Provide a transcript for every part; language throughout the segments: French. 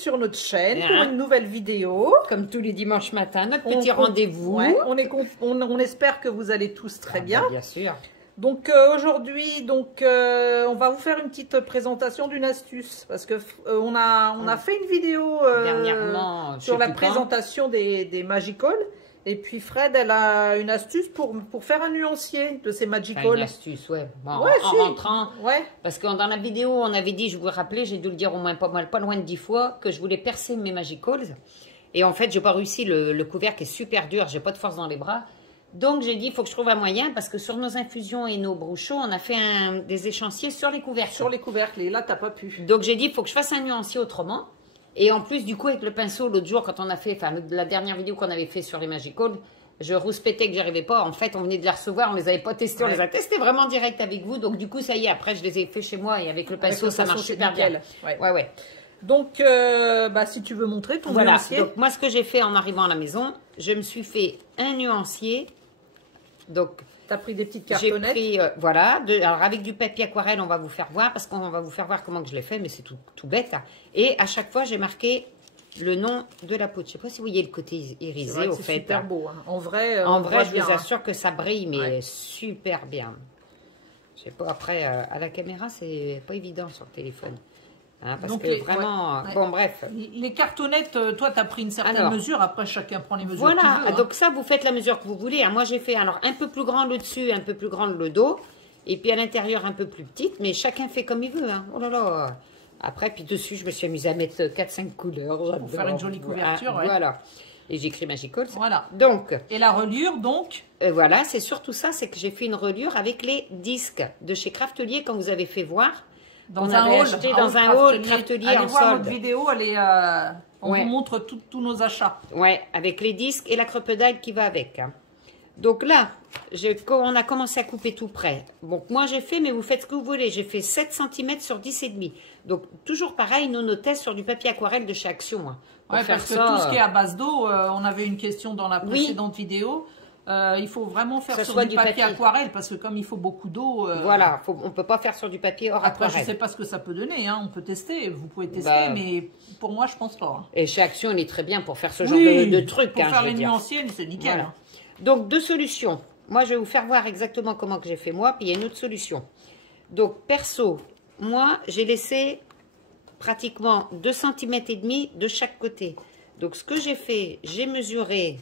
sur notre chaîne pour une nouvelle vidéo. Comme tous les dimanches matins, notre petit rendez-vous. Ouais, on espère que vous allez tous très bien. Bien sûr. Donc aujourd'hui, on va vous faire une petite présentation d'une astuce. Parce que on a fait une vidéo dernièrement sur la présentation des Magical. Et puis Fred, elle a une astuce pour faire un nuancier de ces Magical. Une astuce, ouais. Bon, en rentrant, parce que dans la vidéo, on avait dit, je vous rappelais, j'ai dû le dire au moins pas loin de 10 fois, que je voulais percer mes Magicals. Et en fait, j'ai pas réussi, le couvercle est super dur, j'ai pas de force dans les bras. Donc j'ai dit, il faut que je trouve un moyen, parce que sur nos infusions et nos brouchots, on a fait des échanciers sur les couvercles. Sur les couvercles, et là, t'as pas pu. Donc j'ai dit, il faut que je fasse un nuancier autrement. Et en plus, du coup, avec le pinceau, l'autre jour, quand on a fait, enfin, la dernière vidéo qu'on avait fait sur les Magical, je rouspétais que j'arrivais pas. En fait, on venait de les recevoir, on les avait pas testés, on les a testés vraiment direct avec vous. Donc, du coup, ça y est, après, je les ai fait chez moi et avec le pinceau, ça marche super bien. Ouais. Donc, si tu veux montrer ton nuancier. Donc, moi, ce que j'ai fait en arrivant à la maison, je me suis fait un nuancier. Donc, tu as pris des petites cartonnettes. J'ai pris, voilà. Alors, avec du papier aquarelle, on va vous faire voir, parce qu'on va vous faire voir comment que je l'ai fait, mais c'est tout bête. Hein. Et à chaque fois, j'ai marqué le nom de la poudre. Je ne sais pas si vous voyez le côté irisé, au fait. C'est super beau. Hein. En vrai, je vous assure que ça brille, mais super bien. Je sais pas, après, à la caméra, c'est pas évident sur le téléphone. Hein, parce donc que vraiment, bon bref. Les cartonnettes, toi tu as pris une certaine mesure, après chacun prend les mesures qu'il veut, donc ça vous faites la mesure que vous voulez. Moi j'ai fait alors un peu plus grand le dessus, un peu plus grand le dos, et puis à l'intérieur un peu plus petite, mais chacun fait comme il veut. Hein. Oh là là. Après, puis dessus je me suis amusée à mettre 4-5 couleurs. Pour faire une jolie couverture. Voilà. Et j'ai écrit Magical. Voilà. Donc. Et la reliure donc voilà, c'est surtout ça, c'est que j'ai fait une reliure avec les disques de chez Craftelier quand vous avez fait voir. Dans un hall Craftelier en solde. Allez voir notre vidéo, on vous montre tous nos achats. Ouais, avec les disques et la crocodile qui va avec. Hein. Donc là, on a commencé à couper tout près. Donc moi j'ai fait, mais vous faites ce que vous voulez. J'ai fait 7 cm sur 10,5. Donc toujours pareil, nos tests sur du papier aquarelle de chez Action. Hein, parce que tout ce qui est à base d'eau, on avait une question dans la précédente vidéo. Il faut vraiment faire sur du papier aquarelle parce que comme il faut beaucoup d'eau... Voilà, on ne peut pas faire sur du papier hors aquarelle. Après, je ne sais pas ce que ça peut donner, hein. On peut tester, vous pouvez tester, mais pour moi, je pense pas. Hein. Et chez Action, il est très bien pour faire ce genre de trucs. Pour faire les nuanciers, c'est nickel. Voilà. Hein. Donc, 2 solutions. Moi, je vais vous faire voir exactement comment que j'ai fait moi, puis il y a une autre solution. Donc, perso, moi, j'ai laissé pratiquement 2,5 cm de chaque côté. Donc, ce que j'ai fait, j'ai mesuré...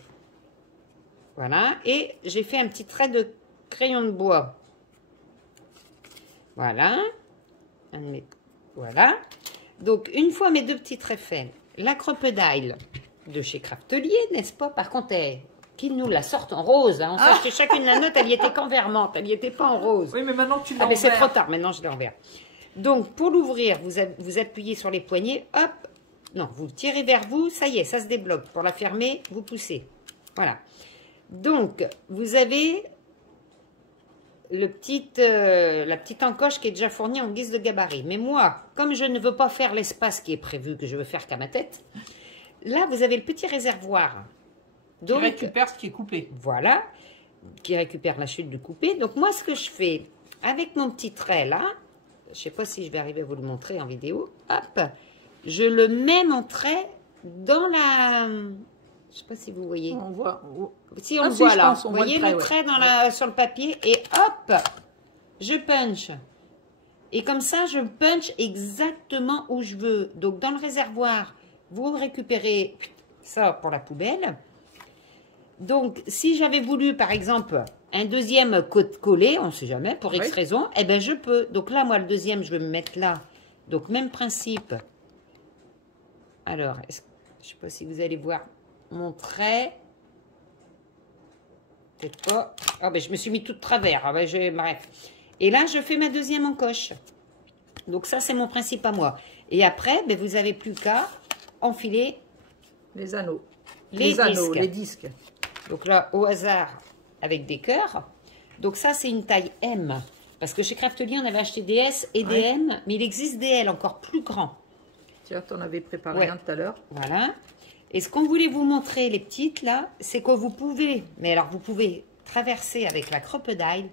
Voilà, et j'ai fait un petit trait de crayon de bois. Voilà. Voilà. Donc, une fois mes 2 petits traits faits, la crocodile de chez Craftelier, n'est-ce pas? Par contre, qu'ils nous la sortent en rose. Hein. On sait que chacune la note, elle n'y était qu'en vermente, elle n'y était pas en rose. Oui, mais maintenant tu l'as en vert. C'est trop tard, maintenant je l'ai en vert. Donc, pour l'ouvrir, vous appuyez sur les poignets, hop. Non, vous tirez vers vous, ça y est, ça se débloque. Pour la fermer, vous poussez. Voilà. Donc, vous avez la petite encoche qui est déjà fournie en guise de gabarit. Mais moi, comme je ne veux pas faire l'espace qui est prévu, que je veux faire qu'à ma tête, là, vous avez le petit réservoir. Donc, qui récupère ce qui est coupé. Voilà, qui récupère la chute du coupé. Donc, moi, ce que je fais, avec mon petit trait là, je ne sais pas si je vais arriver à vous le montrer en vidéo, hop, je le mets mon trait dans la... Je ne sais pas si vous voyez. On voit. Si on le voit là. Vous voyez le trait sur le papier et hop, je punch. Et comme ça, je punch exactement où je veux. Donc, dans le réservoir, vous récupérez ça pour la poubelle. Donc, si j'avais voulu, par exemple, un deuxième collé, on ne sait jamais, pour X raison, eh bien, je peux. Donc là, moi, le deuxième, je vais me mettre là. Donc, même principe. Alors, je ne sais pas si vous allez voir mon trait. Peut-être pas. Ah ben je me suis mis tout de travers. Ah, ben, bref. Et là, je fais ma deuxième encoche. Donc ça, c'est mon principe à moi. Et après, ben, vous n'avez plus qu'à enfiler les anneaux. Les disques. Donc là, au hasard, avec des cœurs. Donc ça, c'est une taille M. Parce que chez Craftelier, on avait acheté des S et des M, mais il existe des L encore plus grands. Tiens, tu en avais préparé un tout à l'heure. Voilà. Et ce qu'on voulait vous montrer, les petites, là, c'est que vous pouvez, mais alors vous pouvez traverser avec la crocodile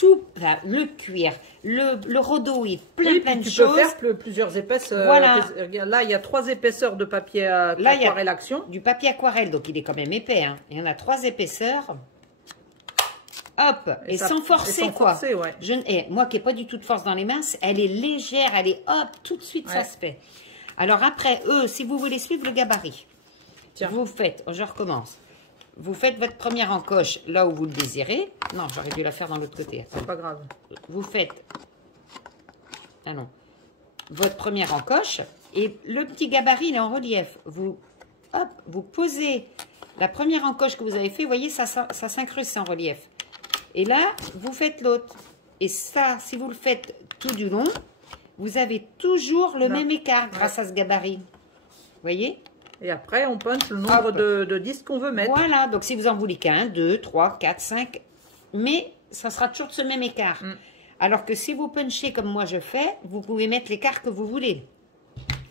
tout, enfin, le cuir, le rhodoïde, plein de choses. Tu peux faire plusieurs épaisseurs. Voilà. Là, il y a 3 épaisseurs de papier aquarelle action. Du papier aquarelle, donc il est quand même épais. Hein. Il y en a 3 épaisseurs. Hop, et sans forcer, quoi. Forcer, ouais. Moi qui n'ai pas du tout de force dans les mains, elle est légère, elle est hop, tout de suite ça se fait. Alors après, si vous voulez suivre le gabarit, vous faites, je recommence. Vous faites votre première encoche là où vous le désirez. Non, j'aurais dû la faire dans l'autre côté. C'est pas grave. Vous faites votre première encoche et le petit gabarit il est en relief. Vous posez la première encoche que vous avez fait, vous voyez, ça s'incruste en relief. Et là, vous faites l'autre. Et ça, si vous le faites tout du long, vous avez toujours le même écart grâce à ce gabarit. Vous voyez? Et après, on punch le nombre de disques qu'on veut mettre. Voilà, donc si vous en voulez qu'un, 2, 3, 4, 5, mais ça sera toujours de ce même écart. Alors que si vous punchez comme moi je fais, vous pouvez mettre l'écart que vous voulez.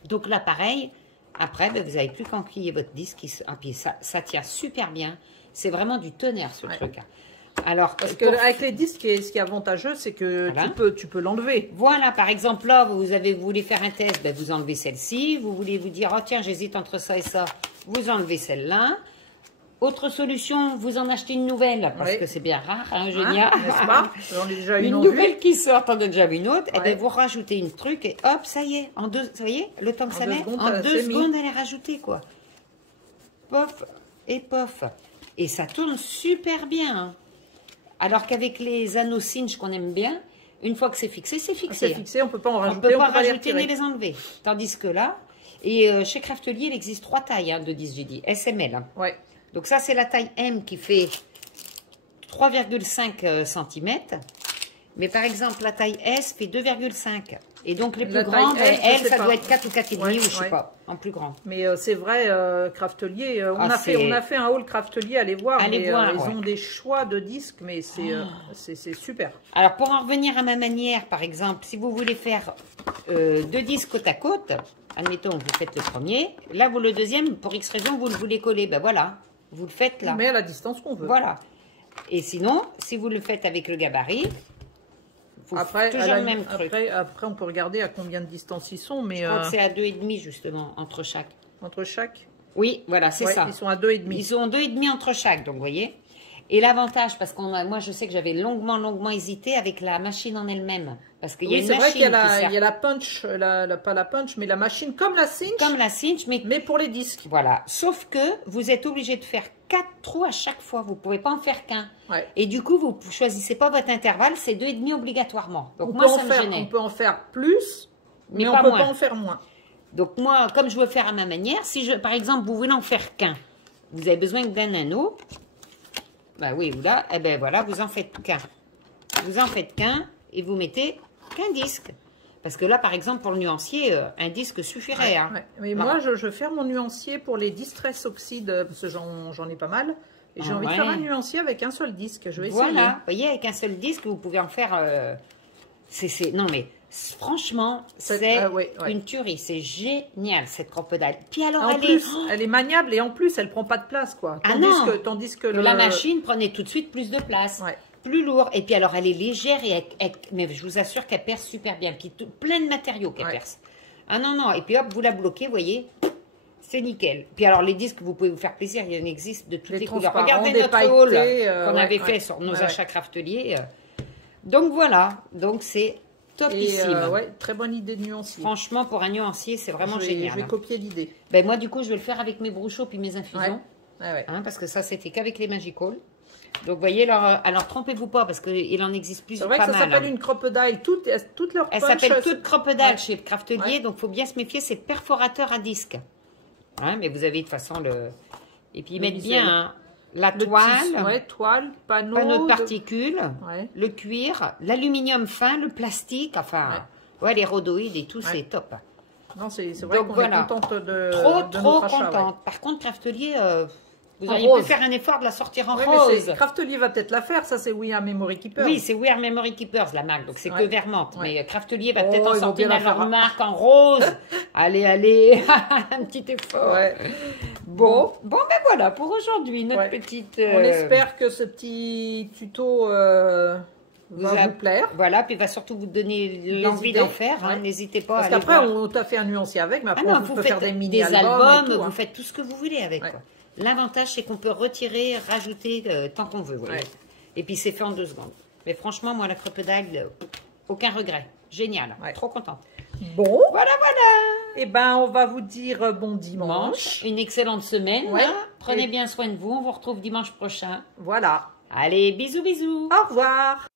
Donc là, pareil, après, vous n'avez plus qu'à enquiller votre disque. Puis ça tient super bien. C'est vraiment du tonnerre, ce truc. Alors, parce qu'avec les disques, ce qui est avantageux, c'est que tu peux l'enlever. Voilà, par exemple, là, vous voulez faire un test, vous enlevez celle-ci. Vous voulez vous dire, oh tiens, j'hésite entre ça et ça. Vous enlevez celle-là. Autre solution, vous en achetez une nouvelle, parce que c'est bien rare, hein, Eugénia. N'est-ce pas? J'en ai déjà une nouvelle qui sort, t'en as déjà vu une autre. Et bien, vous rajoutez une truc et hop, ça y est. Vous voyez, le temps que ça met, en 2 secondes, elle est rajoutée, quoi. Pof et pof. Et ça tourne super bien, hein. Alors qu'avec les anneaux cinch qu'on aime bien, une fois que c'est fixé, c'est fixé. C'est fixé, on ne peut pas en rajouter. On ne peut pas rajouter ni les enlever. Tandis que là, et chez Craftelier, il existe 3 tailles de disques, j'ai dit, SML. Hein. Ouais. Donc ça, c'est la taille M qui fait 3,5 cm. Mais par exemple, la taille S fait 2,5. Et donc les plus grandes, elle, ça doit être 4 ou 4,5 ou je ne sais pas, en plus grand. Mais c'est vrai, Craftelier, on a fait un haul Craftelier, allez voir. Ils ont des choix de disques, mais c'est super. Alors pour en revenir à ma manière, par exemple, si vous voulez faire 2 disques côte à côte, admettons, vous faites le premier, là vous le deuxième, pour X raison, vous le voulez coller, ben voilà, vous le faites là. Mais à la distance qu'on veut. Voilà. Et sinon, si vous le faites avec le gabarit, après, on peut regarder à combien de distance ils sont. Mais je crois que c'est à 2,5 justement, entre chaque. Entre chaque? Oui, voilà, c'est ça. Ils sont à 2,5. Ils sont à 2,5 entre chaque, donc vous voyez. Et l'avantage, parce que moi je sais que j'avais longuement hésité avec la machine en elle-même. Parce qu'il y a une machine. C'est vrai qu'il y a la punch, pas la punch, mais la machine comme la cinch. Comme la cinch, mais pour les disques. Voilà. Sauf que vous êtes obligé de faire 4 trous à chaque fois. Vous ne pouvez pas en faire qu'un. Ouais. Et du coup, vous ne choisissez pas votre intervalle, c'est 2,5 obligatoirement. Donc moi, ça me gênait. On peut en faire plus, mais on ne peut pas en faire moins. Donc moi, comme je veux faire à ma manière, si par exemple, vous voulez en faire qu'un, vous avez besoin d'un anneau. Bah oui, ou là, eh ben voilà, vous en faites qu'un. Vous en faites qu'un et vous mettez qu'un disque. Parce que là, par exemple, pour le nuancier, un disque suffirait. Hein. Mais moi, je vais faire mon nuancier pour les Distress Oxide, parce que j'en ai pas mal. Et j'ai envie de faire un nuancier avec un seul disque. Je vais essayer. Voilà, vous voyez, avec un seul disque, vous pouvez en faire... Non, mais franchement, c'est une tuerie. C'est génial, cette crocodile. Puis alors, elle est maniable et en plus, elle prend pas de place, quoi. Tandis que la machine prenait tout de suite plus de place. Ouais. Plus lourd. Et puis alors, elle est légère mais je vous assure qu'elle perce super bien. Puis plein de matériaux qu'elle perce. Ah non. Et puis hop, vous la bloquez, vous voyez. C'est nickel. Puis alors, les disques, vous pouvez vous faire plaisir. Il y en existe de toutes les couleurs. Regardez notre haul qu'on avait fait sur nos achats Craftelier. Donc voilà. Donc c'est topissime. Très bonne idée de nuancier. Franchement, pour un nuancier, c'est vraiment génial. Je vais copier l'idée. Ben, moi, du coup, je vais le faire avec mes brochots puis mes infusions. Hein, parce que ça, c'était qu'avec les Magical. Donc, vous voyez, alors trompez-vous pas, parce qu'il en existe plusieurs. C'est vrai que ça s'appelle une crocodile. Toutes leurs punches. Elle s'appelle toute crocodile chez Craftelier, donc il faut bien se méfier, c'est perforateur à disque. Hein, mais vous avez de toute façon le... Et puis, ils mettent bien la toile, panneau de particules, le cuir, l'aluminium fin, le plastique, enfin, les rhodoïdes et tout, c'est top. Non, c'est vrai qu'on est contente de Trop contente. Par contre, Craftelier... vous auriez pu faire un effort de la sortir en rose. Craftelier va peut-être la faire, ça c'est We Are Memory Keepers. Oui, c'est We Are Memory Keepers, la marque, donc c'est que Vermont. Mais Craftelier va peut-être en sortir leur marque en rose. Allez, un petit effort. Bon, ben voilà, pour aujourd'hui, notre petite... On espère que ce petit tuto va vous plaire. Voilà, puis va surtout vous donner l'envie d'en faire. Hein, n'hésitez pas. Parce qu'après, on t'a fait un nuancier avec, mais après, vous peut faire des mini-albums. Vous faites tout ce que vous voulez avec. L'avantage, c'est qu'on peut retirer, rajouter tant qu'on veut. Et puis, c'est fait en 2 secondes. Mais franchement, moi, la crêpe d'algue, aucun regret. Génial. Trop contente. Bon. Voilà. Eh ben, on va vous dire bon dimanche. Une excellente semaine. Hein. Prenez bien soin de vous. On vous retrouve dimanche prochain. Voilà. Allez, bisous. Au revoir.